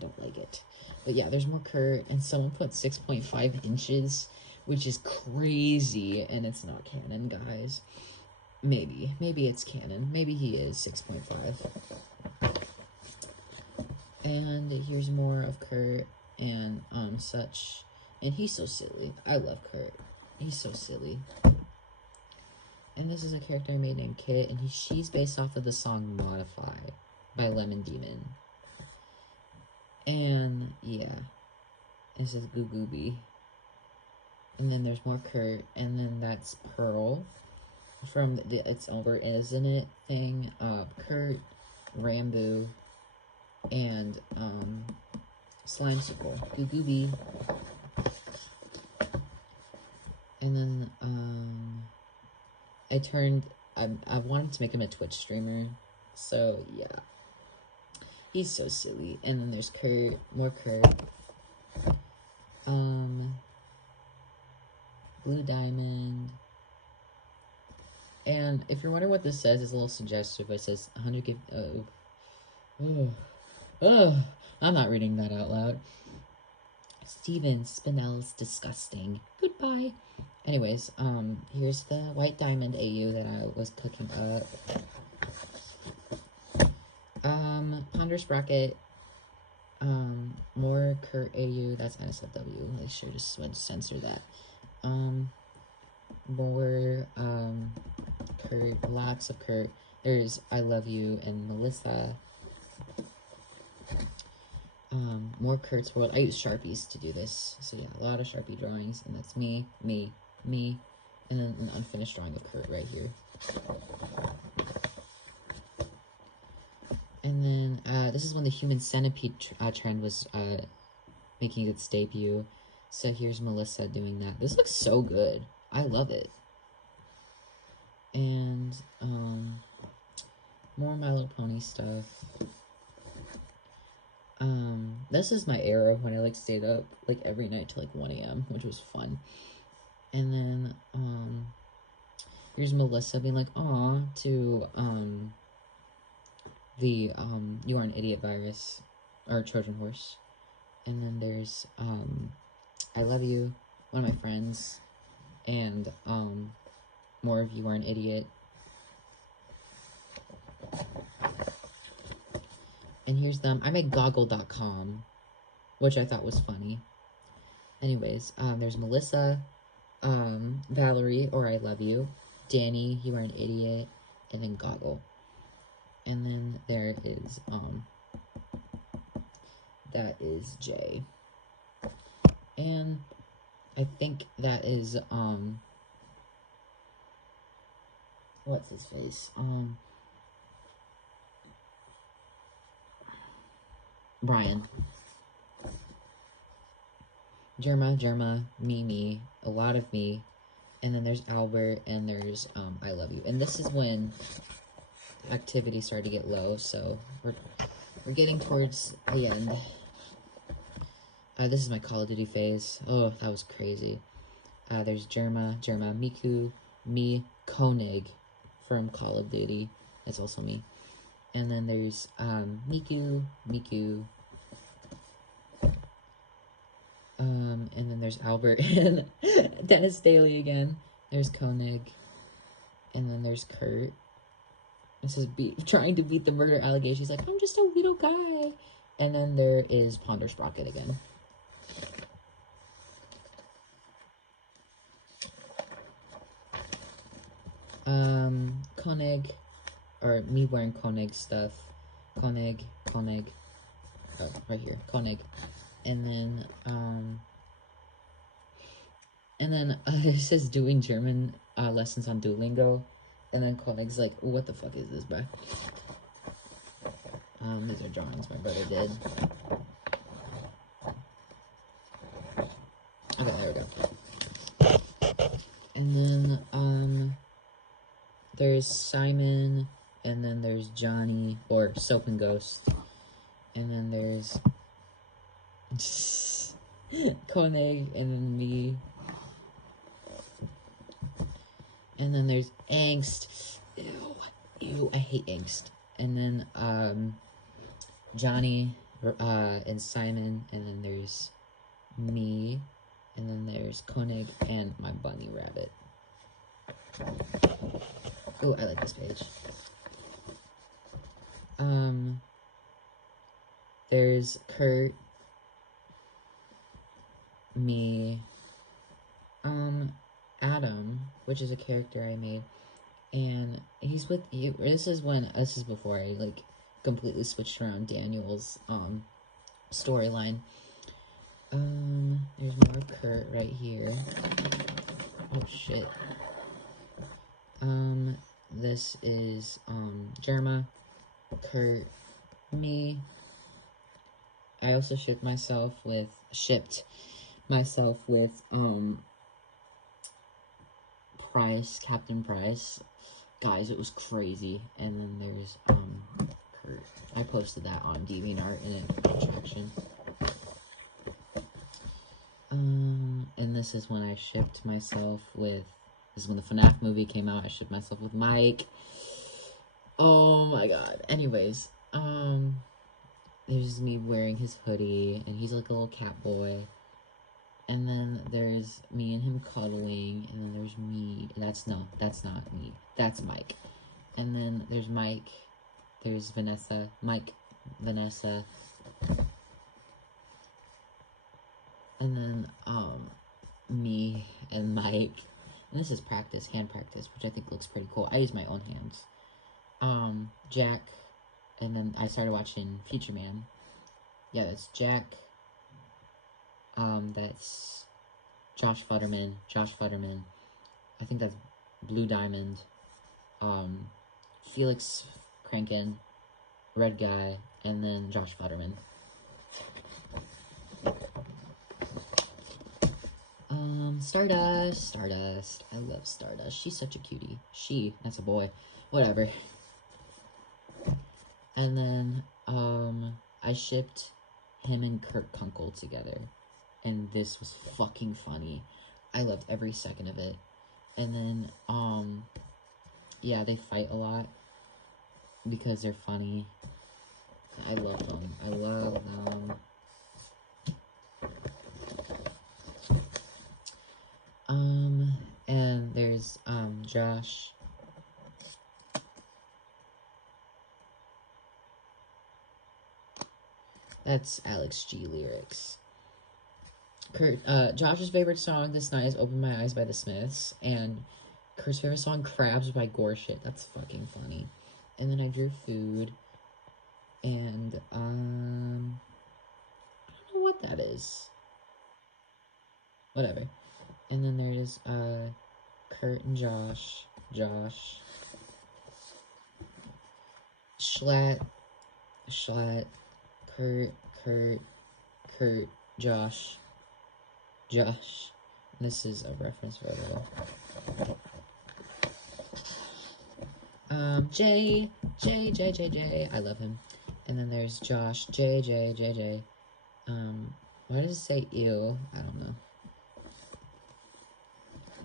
But yeah, there's more Kurt, and someone put 6.5 inches, which is crazy, and it's not canon, guys. Maybe it's canon. Maybe he is 6.5. And here's more of Kurt, and such. And he's so silly. I love Kurt. He's so silly. And this is a character I made named Kit, and she's based off of the song Modify by Lemon Demon. And, yeah. This is Goo. And then there's more Kurt, and then that's Pearl from the It's Over, Isn't It thing. Kurt, Rambo, and, Slimesicle. Goo. And then, I wanted to make him a Twitch streamer, so yeah. He's so silly. And then there's Kurt, more Kurt. Blue Diamond. And if you're wondering what this says, it's a little suggestive. It says 100 gift, I'm not reading that out loud. Steven Spinell's disgusting. Goodbye. Anyways, here's the White Diamond AU that I was cooking up. Ponderous Bracket. More Kurt AU. That's NSFW. I should just went censor that. More, Kurt. Lots of Kurt. There's I Love You and Melissa. More Kurt's World. I use Sharpies to do this. So yeah, a lot of Sharpie drawings. And that's me. And then an unfinished drawing of Kurt right here. And then, this is when the human centipede trend was, making its debut. So here's Melissa doing that. This looks so good. I love it. And, more My Little Pony stuff. This is my era when I, like, stayed up, like, every night till, like, 1 a.m., which was fun. And then, here's Melissa being like, aw, to, the, You Are an Idiot virus, or Trojan Horse. And then there's, I Love You, one of my friends, and, more of You Are an Idiot. And here's them. I made goggle.com, which I thought was funny. Anyways, there's Melissa, Valerie, or I Love You, Danny, You Are an Idiot, and then Goggle. And then there is, that is Jay. And I think that is, what's his face? Brian. Germa, me, a lot of me, and then there's Albert, and there's, I love you. And this is when activity started to get low, so we're getting towards the end. This is my Call of Duty phase. Oh, that was crazy. There's Germa, Miku, me, Koenig from Call of Duty. That's also me. And then there's, Miku, and then there's Albert and Dennis Daly again. There's Koenig. And then there's Kurt. This is trying to beat the murder allegation. He's like, I'm just a little guy. And then there is Ponder Sprocket again. Koenig, or me wearing Koenig stuff. Koenig, oh, right here, Koenig. And then, it says doing German, lessons on Duolingo. And then Koenig's like, what the fuck is this, bro? These are drawings my brother did. Okay, there we go. And then, there's Simon, and then there's Johnny, or Soap and Ghost. And then there's Koenig, and then me. And then there's Angst. Ew, I hate Angst. And then, Johnny, and Simon, and then there's me, and then there's Koenig, and my bunny rabbit. Ooh, I like this page. There's Kurt, me, Adam, which is a character I made, and he's with you. This is before I, like, completely switched around Daniel's, storyline. There's more Kurt right here. Oh, shit. This is, Germa, Kurt, me. I also shipped myself with, Price, Captain Price. Guys, it was crazy. And then there's, Kurt. I posted that on DeviantArt in an attraction. And this is when I shipped myself with, this is when the FNAF movie came out. I shipped myself with Mike. Oh my god. Anyways, there's me wearing his hoodie, and he's like a little cat boy. And then there's me and him cuddling, and then there's me. That's not me. That's Mike. And then there's Mike. There's Vanessa. Mike, Vanessa. And then, me and Mike. And this is practice, hand practice, which I think looks pretty cool. I use my own hands. Jack. And then I started watching Feature Man. Yeah, that's Jack. That's Josh Futterman. I think that's Blue Diamond. Felix Kranken. Red Guy. And then Josh Futterman. Stardust. I love Stardust. She's such a cutie. That's a boy. Whatever. And then, I shipped him and Kurt Kunkel together. And this was fucking funny. I loved every second of it. And then, yeah, they fight a lot. Because they're funny. I love them. I love them. And there's, Josh. That's Alex G lyrics. Kurt, Josh's favorite song this night is Open My Eyes by the Smiths, and Kurt's favorite song, Crabs by Goreshit. That's fucking funny. And then I drew food, and, I don't know what that is. Whatever. And then there's, Kurt and Josh. Schlatt, Kurt, Josh. This is a reference photo. J. I love him. And then there's Josh, J. Why does it say ew? I don't know.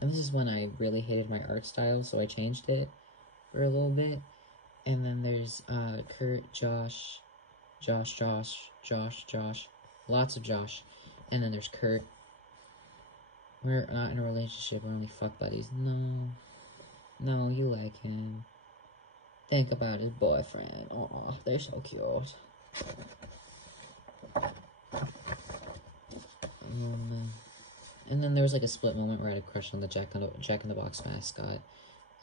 And this is when I really hated my art style, so I changed it for a little bit. And then there's Kurt, Josh. Lots of Josh. And then there's Kurt. We're not in a relationship, we're only fuck buddies. No, you like him. Think about his boyfriend. Aw, they're so cute. And then there was like a split moment where I had a crush on the Jack in the Box mascot.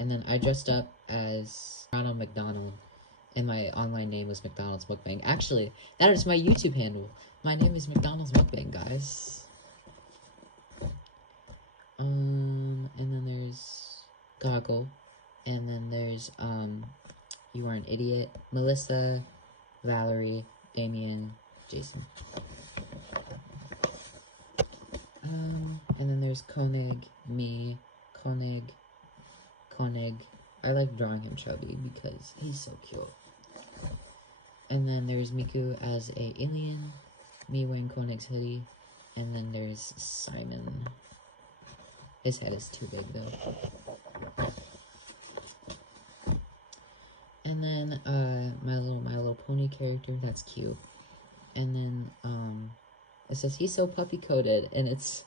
And then I dressed up as Ronald McDonald, and my online name was McDonald's Mukbang. Actually, that is my YouTube handle. My name is McDonald's Mukbang, guys. And then there's Goggle, and then there's You Are an Idiot, Melissa, Valerie, Damien, Jason. And then there's Koenig, me, Koenig. I like drawing him chubby because he's so cute. And then there's Miku as a alien, me wearing Koenig's hoodie, and then there's Simon. His head is too big though. And then my little pony character, that's cute. And then it says he's so puppy coated, and it's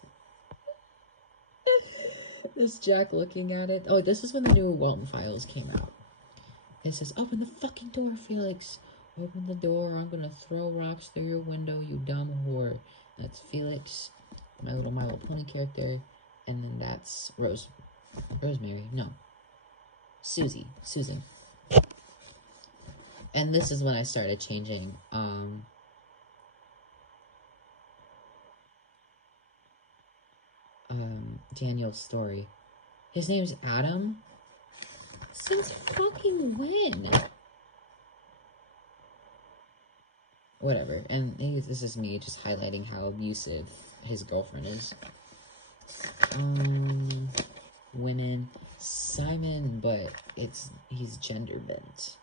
this Jack looking at it. Oh, this is when the new Walton Files came out. It says, "Open the fucking door, Felix. Open the door, or I'm gonna throw rocks through your window, you dumb whore." That's Felix, my little pony character. And then that's Rosemary. No. Susan. And this is when I started changing, Daniel's story. His name's Adam? Since fucking when? Whatever. And this is me just highlighting how abusive his girlfriend is. Women. Simon, but he's gender bent.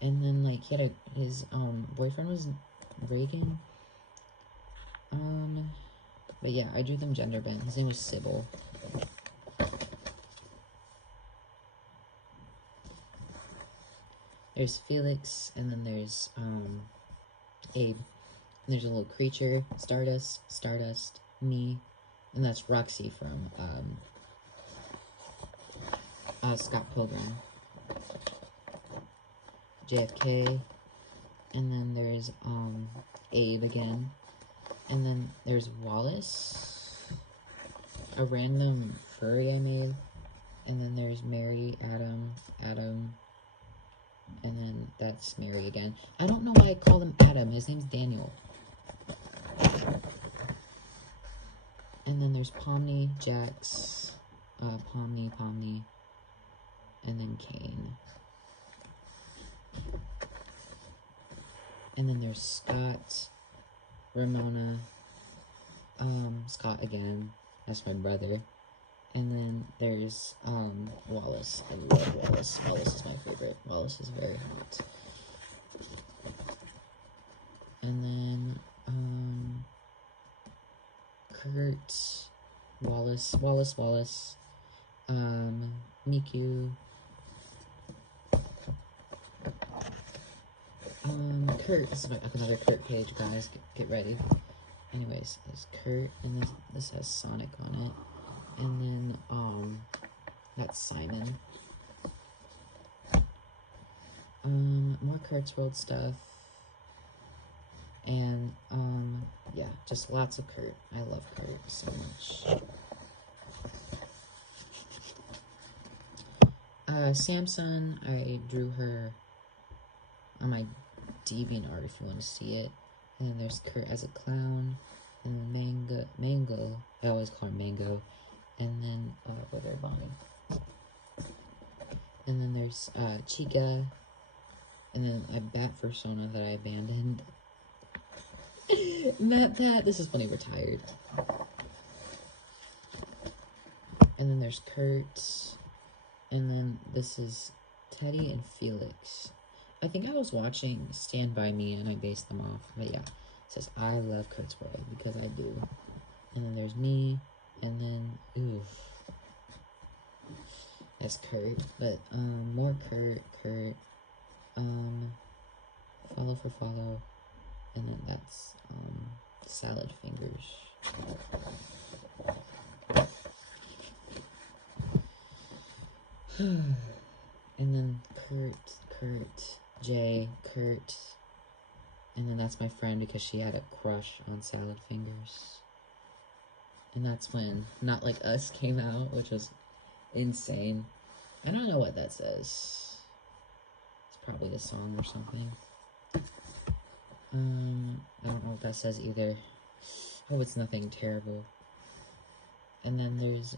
And then, like, his boyfriend was Reagan. But yeah, I drew them gender bent. His name was Sybil. There's Felix, and then there's, Abe. And there's a little creature, Stardust, me, and that's Roxy from, Scott Pilgrim. JFK, and then there's, Abe again. And then there's Wallace, a random furry I made. And then there's Mary, Adam, and then that's Mary again. I don't know why I call him Adam. His name's Daniel. And then there's Pomni, Jax, Pomni, and then Kane. And then there's Scott, Ramona, Scott again, that's my brother. And then there's, Wallace. I love Wallace. Wallace is my favorite. Wallace is very hot. And then, Kurt, Wallace, Miku, Kurt, this is another Kurt page, guys, get ready. Anyways, there's Kurt, and this has Sonic on it. And then, that's Simon. More Kurt's World stuff. And, yeah, just lots of Kurt. I love Kurt so much. Samson, I drew her on my DeviantArt if you want to see it. And then there's Kurt as a clown. And then Mango, I always call her Mango. And then, where they're bonding. And then there's, Chica. And then a bat persona that I abandoned. Matt Pat, this is funny, retired. And then there's Kurt. And then this is Teddy and Felix. I think I was watching Stand By Me and I based them off. But yeah, it says, I love Kurt's world, because I do. And then there's me. And then, oof. That's Kurt. But, more Kurt. Follow for follow. And then that's, salad fingers. And then Kurt, Jay, Kurt. And then that's my friend because she had a crush on salad fingers. And that's when Not Like Us came out, which was insane. I don't know what that says. It's probably a song or something. I don't know what that says either. Hope it's nothing terrible. And then there's,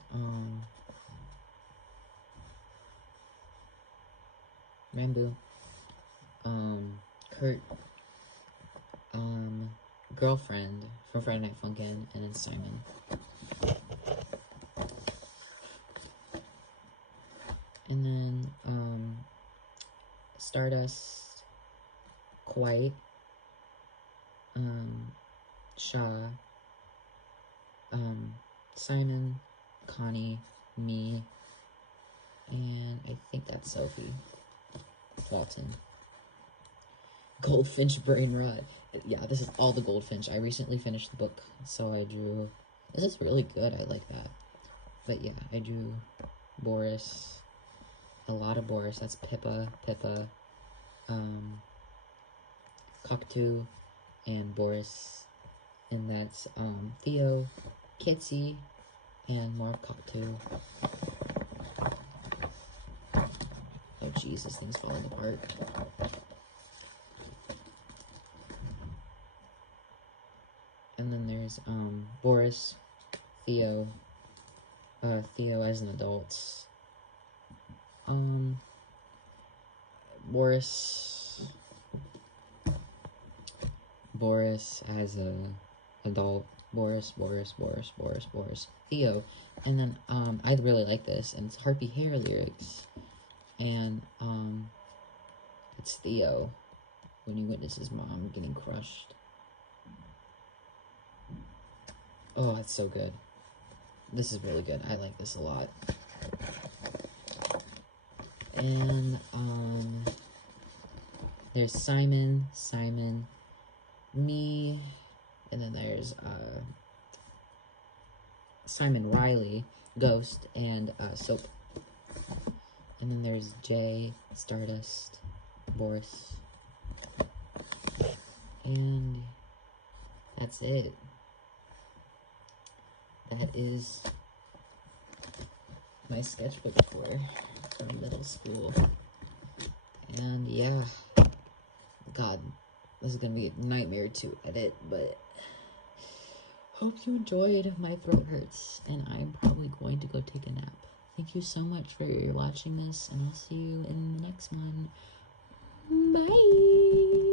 Rambo, Kurt, girlfriend from Friday Night Funkin', and then Simon. And then, Stardust, Quiet, Shaw, Simon, Connie, me, and I think that's Sophie. Walton. Goldfinch brain rot. Yeah, this is all the Goldfinch. I recently finished the book, so I drew... This is really good, I like that. But yeah, I drew Boris. A lot of Boris. That's Pippa, Cockatoo, and Boris. And that's, Theo, Kitsy, and more Cockatoo. Oh jeez, this thing's falling apart. And then there's, Boris, Theo as an adult. Boris as a adult. Boris, Theo. And then, I really like this, and it's Harpy Hair lyrics. And, it's Theo when he witnesses his mom getting crushed. Oh, it's so good. This is really good. I like this a lot. And, there's Simon, me, and then there's, Simon Riley, Ghost, and, Soap. And then there's Jay, Stardust, Boris. And that's it. That is my sketchbook tour from middle school. And yeah, God, this is gonna be a nightmare to edit, but hope you enjoyed. My throat hurts, and I'm probably going to go take a nap. Thank you so much for watching this, and I'll see you in the next one. Bye!